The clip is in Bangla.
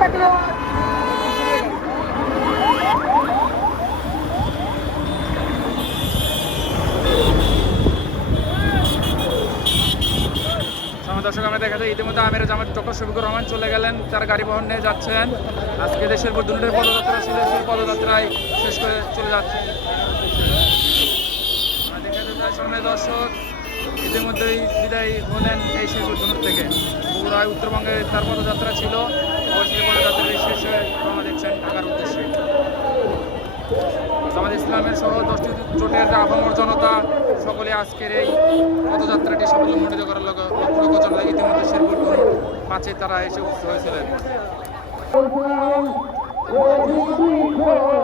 দর্শক, আমরা দেখা যায় ইতিমধ্যে আমির জামাত ডক্টর শফিকুর রহমান চলে গেলেন। তার গাড়ি বহন নিয়ে যাচ্ছেন। আজকে দেশের দুর্নীতির পদযাত্রা ছিল, সেই পদযাত্রায় শেষ করে চলে যাচ্ছে। দেখা যায় দর্শক, ইতিমধ্যেই বিদায় হলেন এই শেষ থেকে। পুরায় উত্তরবঙ্গে তার পদযাত্রা ছিল। ইসলামের সহ দশটি জোটের আপামর জনতা, সকলে আজকের এই পদযাত্রাটি সাফল্যমণ্ডিত করার লক্ষ্য লক্ষ লক্ষ জনতা ইতিমধ্যে শেরপুর পাঁচে তারা এসে উপস্থিত হয়েছিলেন।